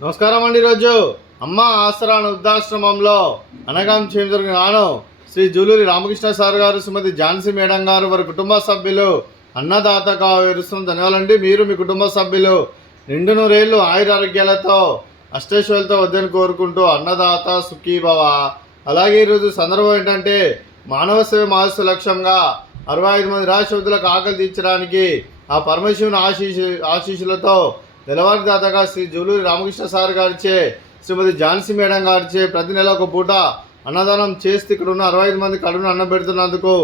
నమస్కారం అండి. ఈరోజు అమ్మ ఆసరా వృద్ధాశ్రమంలో అనగాం చేయడం గాను శ్రీ జూలూరి రామకృష్ణ సార్ గారు, శ్రీమతి ఝాన్సీ మేడం గారు, వారి కుటుంబ సభ్యులు అన్నదాతగా వివరిస్తున్న ధన్యవాదాలండి. మీరు మీ కుటుంబ సభ్యులు నిండు నూరేళ్లు ఆయురారోగ్యాలతో అష్టైశ్వర్యాలతో వద్దని కోరుకుంటూ అన్నదాత సుఖీభవ. అలాగే ఈరోజు సందర్భం ఏంటంటే మానవ సేవ మానవ లక్ష్యంగా 65 మంది రాష్ట్రపతులకు ఆకలి తీర్చడానికి ఆ పరమశివుని ఆశీస్సులతో నెలవారీదాతగా శ్రీ జూలూరి రామకృష్ణ సార్ గారిచే, శ్రీమతి ఝాన్సీ మేడం గారిచే ప్రతి నెల ఒక పూట అన్నదానం చేస్తే ఇక్కడ ఉన్న 65 మంది కడుపును అన్నం పెడుతున్నందుకు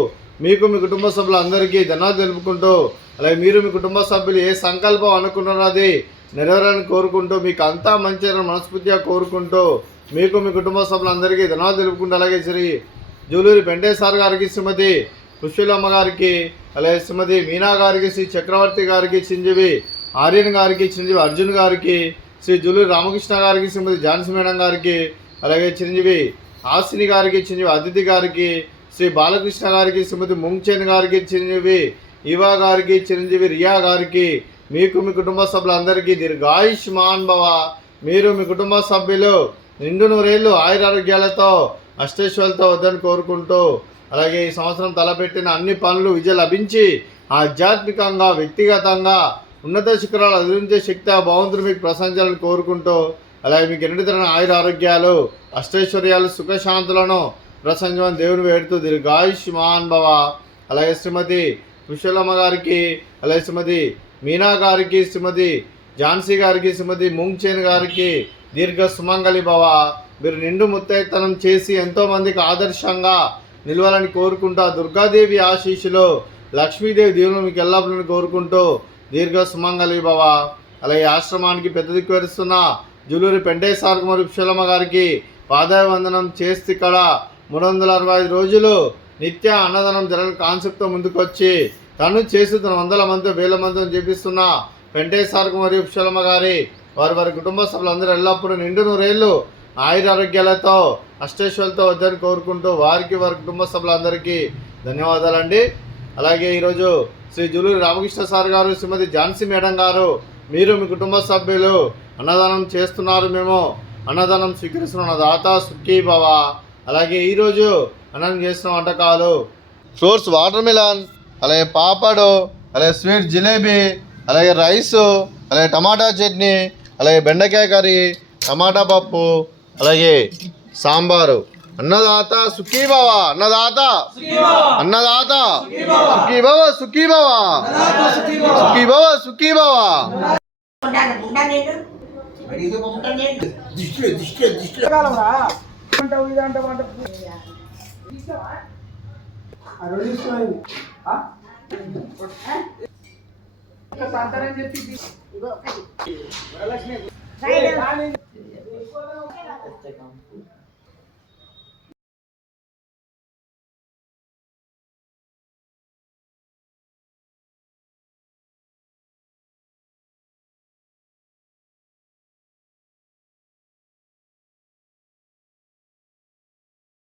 మీకు మీ కుటుంబ సభ్యులందరికీ ధన్యవాదాలు తెలుపుకుంటూ, అలాగే మీరు మీ కుటుంబ సభ్యులు ఏ సంకల్పం అనుకున్నారో అది నెరవేరాలని కోరుకుంటూ, మీకు అంతా మంచి మనస్ఫూర్తిగా కోరుకుంటూ మీకు మీ కుటుంబ సభ్యులందరికీ ధన్యవాదాలు తెలుపుకుంటూ, అలాగే శ్రీ జూలూరి పెండే సార్ గారికి, శ్రీమతి పుష్పలమ్మ గారికి, అలాగే శ్రీమతి మీనా గారికి, శ్రీ చక్రవర్తి గారికి, చిరంజీవి ఆర్యన్ గారికి, చిరంజీవి అర్జున్ గారికి, శ్రీ జూలూరి రామకృష్ణ గారికి, శ్రీమతి ఝాన్సీ మేడం గారికి, అలాగే చిరంజీవి హాసిని గారికి, చిరంజీవి అదితి గారికి, శ్రీ బాలకృష్ణ గారికి, శ్రీమతి ముంగ్చేన్ గారికి, చిరంజీవి ఈవా గారికి, చిరంజీవి రియా గారికి, మీకు మీ కుటుంబ సభ్యులందరికీ దీర్ఘాయుష్మాన్ భవ. మీరు మీ కుటుంబ సభ్యులు నిండు నూరేళ్లు ఆయురారోగ్యాలతో అష్టైశ్వర్యాలతో వద్దని కోరుకుంటూ, అలాగే ఈ సంవత్సరం తలపెట్టిన అన్ని పనులు విజయం లభించి ఆధ్యాత్మికంగా వ్యక్తిగతంగా ఉన్నత శిఖరాలు అధిరించే శక్తి ఆ భగవంతుడు మీకు ప్రశంసాలను కోరుకుంటూ, అలాగే మీకు ఎన్నితరమైన ఆయురారోగ్యాలు అష్టైశ్వర్యాలు సుఖశాంతులను ప్రశంసమని దేవుని వేడుతూ దీర్ఘాయుష్మాన్ భవ. అలాగే శ్రీమతి పుష్పలమ్మ గారికి, అలాగే శ్రీమతి మీనా గారికి, శ్రీమతి ఝాన్సీ గారికి, శ్రీమతి ముంగ్చేన్ గారికి దీర్ఘ సుమంగళి భవ. మీరు నిండు ముత్తైతనం చేసి ఎంతోమందికి ఆదర్శంగా నిలవాలని కోరుకుంటూ, దుర్గాదేవి ఆశీస్సులో లక్ష్మీదేవి దేవుని మీకు ఎల్లప్పుడూ కోరుకుంటూ దీర్ఘ సుమంగళి భవ. అలాగే ఆశ్రమానికి పెద్ద దిక్కు వరుస్తున్న జూలూరి పెండే సార్ మరియు పుష్పలమ్మ గారికి పాదాయ వందనం చేస్తే ఇక్కడ 365 రోజులు నిత్య అన్నదానం జరగని కాన్సెప్ట్తో ముందుకొచ్చి తను చేసి తన 100 మందితో 1000 మందితో చేపిస్తున్న పెండే సార్ మరియు పుష్పలమ్మ గారి వారి కుటుంబ సభ్యులందరూ ఎల్లప్పుడూ నిండు నూరేళ్లు ఆయురారోగ్యాలతో అష్టైశ్వర్యాలతో వద్దని కోరుకుంటూ వారి కుటుంబ సభ్యులందరికీ ధన్యవాదాలండి. అలాగే ఈరోజు శ్రీ జూలూరి రామకృష్ణ సార్ గారు, శ్రీమతి ఝాన్సీ మేడం గారు, మీరు మీ కుటుంబ సభ్యులు అన్నదానం చేస్తున్నారు. మేము అన్నదానం స్వీకరిస్తున్న దాత సుఖీ భవ. అలాగే ఈరోజు అన్నం చేస్తున్న వంటకాలు ఫ్రూట్స్ వాటర్ మిలన్, అలాగే పాపడు, అలాగే స్వీట్ జిలేబీ, అలాగే రైసు, అలాగే టమాటా చట్నీ, అలాగే బెండకాయ కర్రీ, టమాటా పప్పు, అలాగే సాంబారు. అన్నదాత సుఖీభవ, అన్నదాత అన్నదాత సుఖీభవ, సుఖీభవ, సుఖీభవ, సుఖీభవ. చెప్పి